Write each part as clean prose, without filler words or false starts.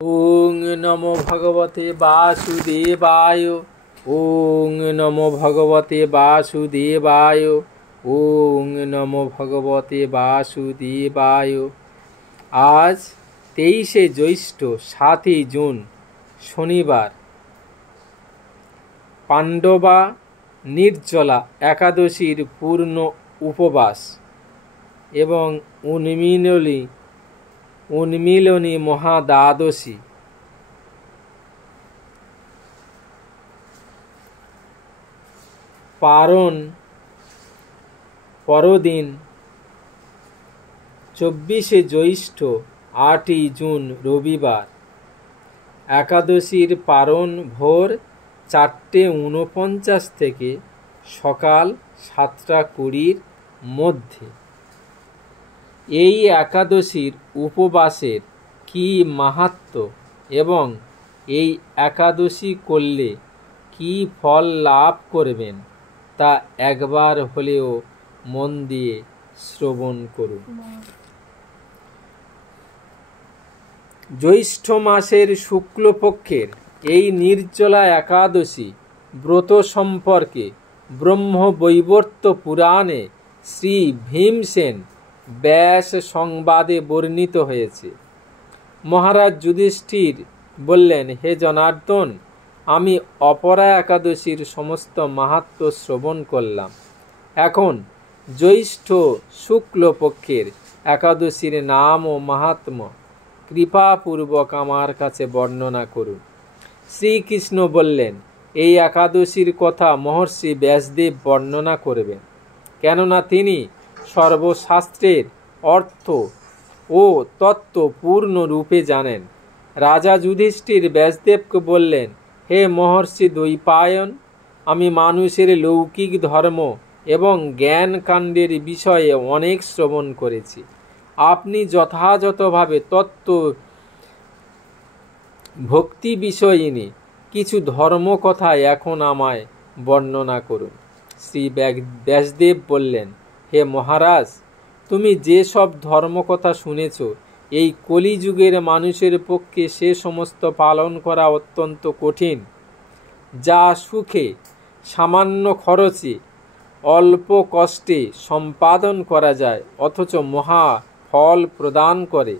ওং নমো ভগবতে বাসুদেবায়। ওং নমো ভগবতে বাসুদেবায়। ওং নমো ভগবতে বাসুদেবায়। আজ 23শে জ্যৈষ্ঠ 7ই জুন শনিবার, পাণ্ডবা নির্জলা একাদশীর পূর্ণ উপবাস এবং উন্মিলনী মহাদ্বাদশী। পারণ পরদিন 24শে জ্যৈষ্ঠ 8ই জুন রবিবার। একাদশীর পারণ ভোর 4:49 থেকে সকাল 7:20 মধ্যে। এই একাদশীর উপবাসের কি মাহাত্ম্য এবং এই একাদশী করলে কি ফল লাভ করবেন তা একবার হলেও মন দিয়ে শ্রবণ করুন। জ্যৈষ্ঠ মাসের শুক্লপক্ষের এই নির্জলা একাদশী ব্রত সম্পর্কে ব্রহ্মবৈবর্ত পুরাণে শ্রী ভীমসেন ব্যাস সংবাদে বর্ণিত হয়েছে। মহারাজ যুধিষ্ঠির বললেন, হে জনার্দন, আমি অপরা একাদশীর সমস্ত মাহাত্ম্য শ্রবণ করলাম। এখন জ্যৈষ্ঠ শুক্লপক্ষের একাদশীর নাম ও মাহাত্ম্য কৃপাপূর্বক আমার কাছে বর্ণনা করুন। শ্রীকৃষ্ণ বললেন, এই একাদশীর কথা মহর্ষি ব্যাসদেব বর্ণনা করবেন, কেননা তিনি সর্বশাস্ত্রের অর্থ ও তত্ত্ব পূর্ণরূপে জানেন। রাজা যুধিষ্ঠির ব্যাসদেবকে বললেন, হে মহর্ষি দ্বৈপায়ন, আমি মানুষের লৌকিক ধর্ম এবং জ্ঞান কাণ্ডের বিষয়ে অনেক শ্রবণ করেছি। আপনি যথাযথভাবে তত্ত্ব ভক্তি বিষয়িনী কিছু ধর্মকথা এখন আমায় বর্ণনা করুন। শ্রী ব্যাসদেব বললেন, হে মহারাজ, তুমি যে সব ধর্মকথা শুনেছ, এই কলিযুগের মানুষের পক্ষে সে সমস্ত পালন করা অত্যন্ত কঠিন, যা সুখে সামান্য খরচে অল্প কষ্টে সম্পাদন করা যায়, অথচ মহা ফল প্রদান করে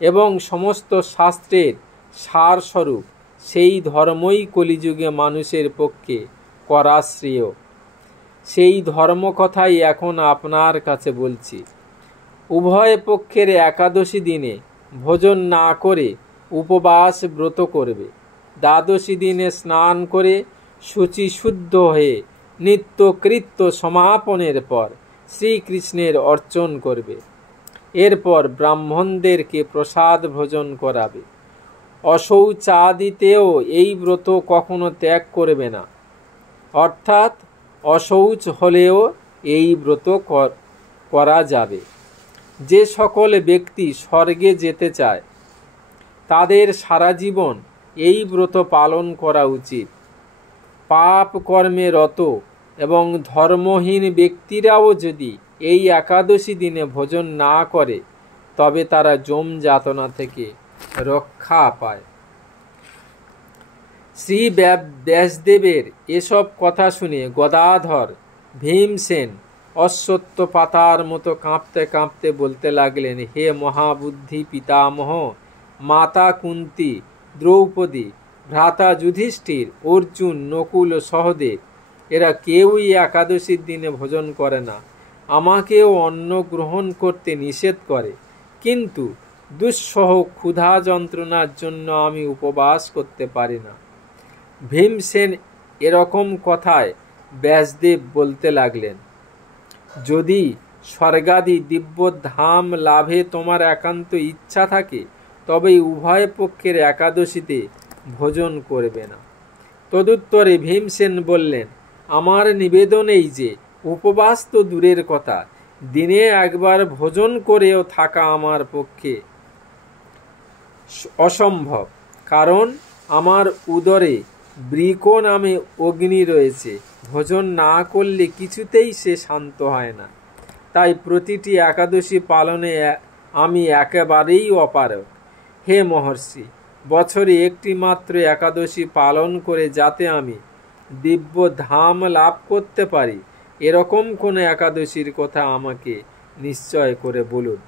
এবং সমস্ত শাস্ত্রের সারস্বরূপ। সেই ধর্মই কলিযুগে মানুষের পক্ষে করা শ্রেয়। সেই ধর্মকথাই এখন আপনার কাছে বলছি। উভয় পক্ষের একাদশী দিনে ভোজন না করে উপবাস ব্রত করবে। দ্বাদশী দিনে স্নান করে শুচিশুদ্ধ হয়ে নিত্যকৃত্য সমাপনের পর শ্রীকৃষ্ণের অর্চন করবে। এরপর ব্রাহ্মণদেরকে প্রসাদ ভোজন করাবে। অশৌচাদিতেও এই ব্রত কখনো ত্যাগ করবে না, অর্থাৎ অশৌচ হলেও এই ব্রত করা যাবে। যে সকল ব্যক্তি স্বর্গে যেতে চায় তাদের সারা জীবন এই ব্রত পালন করা উচিত। পাপ কর্মে রত এবং ধর্মহীন ব্যক্তিরাও যদি এই একাদশী দিনে ভোজন না করে তবে তারা যম যাতনা থেকে রক্ষা পায়। শ্রী ব্যাসদেবের এসব কথা শুনে গদাধর ভীমসেন অশ্বত্থ পাতার মতো কাঁপতে কাঁপতে বলতে লাগলেন, হে মহাবুদ্ধি পিতামহ, মাতা কুন্তী, দ্রৌপদী, ভ্রাতা যুধিষ্ঠির, অর্জুন, নকুল ও সহদেব এরা কেউই একাদশীর দিনে ভোজন করে না। আমাকেও অন্ন গ্রহণ করতে নিষেধ করে, কিন্তু দুঃসহ ক্ষুধা যন্ত্রণার জন্য আমি উপবাস করতে পারি না। ভীমসেন এরকম কথায় ব্যাসদেব বলতে লাগলেন, যদি স্বর্গাদি দিব্যধাম লাভে তোমার একান্ত ইচ্ছা থাকে তবে উভয় পক্ষের একাদশীতে ভোজন করবে না। তদুত্তরে ভীমসেন বললেন, আমার নিবেদন এই যে উপবাস তো দূরের কথা, দিনে একবার ভোজন করেও থাকা আমার পক্ষে অসম্ভব, কারণ আমার উদরে বৃক নামে অগ্নি রয়েছে। ভোজন না করলে কিছুতেই সে শান্ত হয় না। তাই প্রতিটি একাদশী পালনে আমি একেবারেই অপারগ। হে মহর্ষি, বছরে একটি মাত্র একাদশী পালন করে যাতে আমি দিব্য ধাম লাভ করতে পারি, এরকম কোনো একাদশীর কথা আমাকে নিশ্চয় করে বলুন।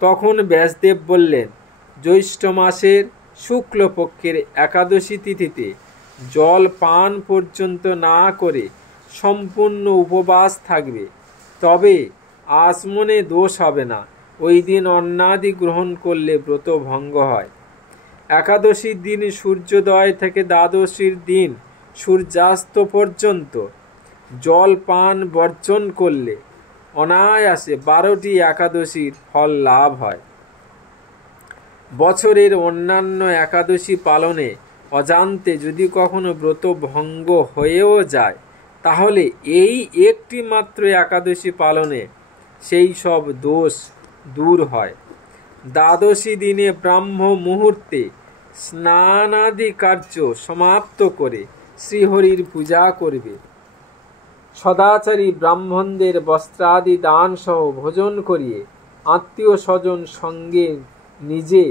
তখন ব্যাসদেব বললেন, জ্যৈষ্ঠ মাসের শুক্লপক্ষের একাদশী তিথিতে জল পান পর্যন্ত না করে সম্পূর্ণ উপবাস থাকবে, তবে আচমনে দোষ হবে না। ওই দিন অন্নাদি গ্রহণ করলে ব্রত ভঙ্গ হয়। একাদশীর দিন সূর্যোদয় থেকে দ্বাদশীর দিন সূর্যাস্ত পর্যন্ত জল পান বর্জন করলে অনায়াসে 12টি একাদশীর ফল লাভ হয়। বছরের অন্যান্য একাদশী পালনে অজান্তে যদি কখনো ব্রত ভঙ্গ হয়েও যায়, তাহলে এই একটি মাত্র একাদশী পালনে সেই সব দোষ দূর হয়। দ্বাদশী দিনে ব্রাহ্ম মুহূর্তে স্নানাদি কার্য সমাপ্ত করে শ্রীহরির পূজা করবে। সদাচারী ব্রাহ্মণদের বস্ত্রাদি দান সহ ভোজন করিয়ে আত্মীয় স্বজন সঙ্গে নিজে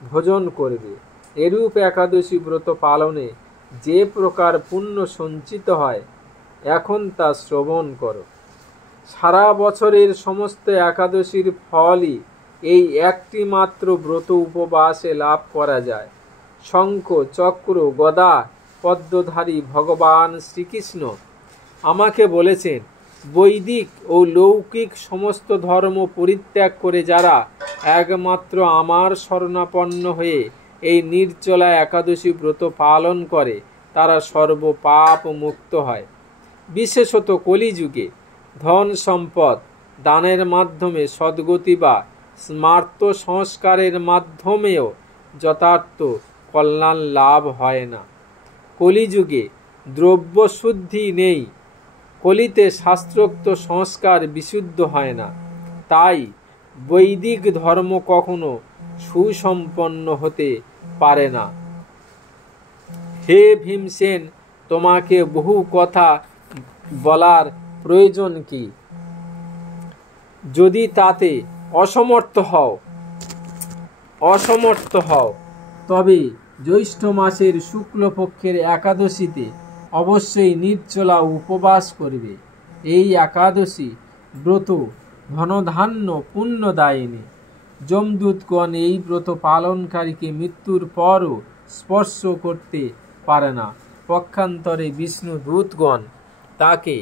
ভোজন করবে। এরূপ একাদশী ব্রত পালনে যে প্রকার পুণ্য সঞ্চিত হয়, এখন তা শ্রবণ করো। সারা বছরের সমস্ত একাদশীর ফলই এই একটি মাত্র ব্রত উপবাসে লাভ করা যায়। শঙ্খ চক্র গদা পদ্মধারী ভগবান শ্রীকৃষ্ণ আমাকে বলেছেন, বৈদিক ও লৌকিক সমস্ত ধর্ম পরিত্যাগ করে যারা একমাত্র আমার শরণাপন্ন হয়ে এই নির্জলা একাদশী ব্রত পালন করে, তারা সর্বপাপ মুক্ত হয়। বিশেষত কলিযুগে ধন সম্পদ দানের মাধ্যমে সদ্গতি বা স্মার্ত সংস্কারের মাধ্যমেও যথার্থ কল্যাণ লাভ হয় না। কলিযুগে দ্রব্য শুদ্ধি নেই, কলিতে শাস্ত্রোক্ত সংস্কার বিশুদ্ধ হয় না। তাই বৈদিক ধর্ম কখনো সুসম্পন্ন হতে পারে না। হে ভীমসেন, তোমাকে বহু কথা বলার প্রয়োজন কি? যদি তাতে অসমর্থ হও তবে জ্যৈষ্ঠ মাসের শুক্লপক্ষের একাদশীতে অবশ্যই নির্জলা উপবাস করবে। এই একাদশী ব্রত ধনধান্য পুণ্যদায়িনী। যমদূতগণ এই ব্রত পালনকারীকে মৃত্যুর পরও স্পর্শ করতে পারে না। পক্ষান্তরে বিষ্ণু দূতগণ তাকে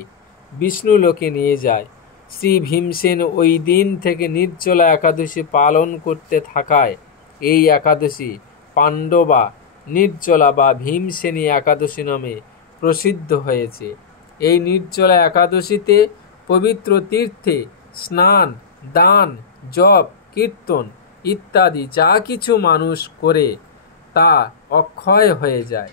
বিষ্ণুলোকে নিয়ে যায়। শ্রী ভীমসেন ওই দিন থেকে নির্জলা একাদশী পালন করতে থাকায় এই একাদশী পাণ্ডবা নির্জলা বা ভীমসেনী একাদশী নামে প্রসিদ্ধ হয়েছে। এই নির্জলা একাদশীতে পবিত্র তীর্থে স্নান, দান, জপ, কীর্তন ইত্যাদি যা কিছু মানুষ করে তা অক্ষয় হয়ে যায়।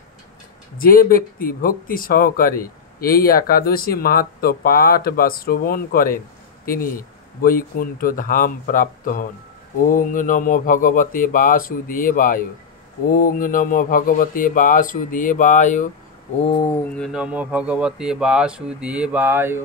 যে ব্যক্তি ভক্তি সহকারে এই একাদশী মাহাত্ম্য পাঠ বা শ্রবণ করেন, তিনি বৈকুণ্ঠ ধাম প্রাপ্ত হন। ওং নমো ভগবতে বাসুদেবায়। ওং নমো ভগবতে বাসুদেবায়। ওং নমো ভগবতে বাসুদেবায়।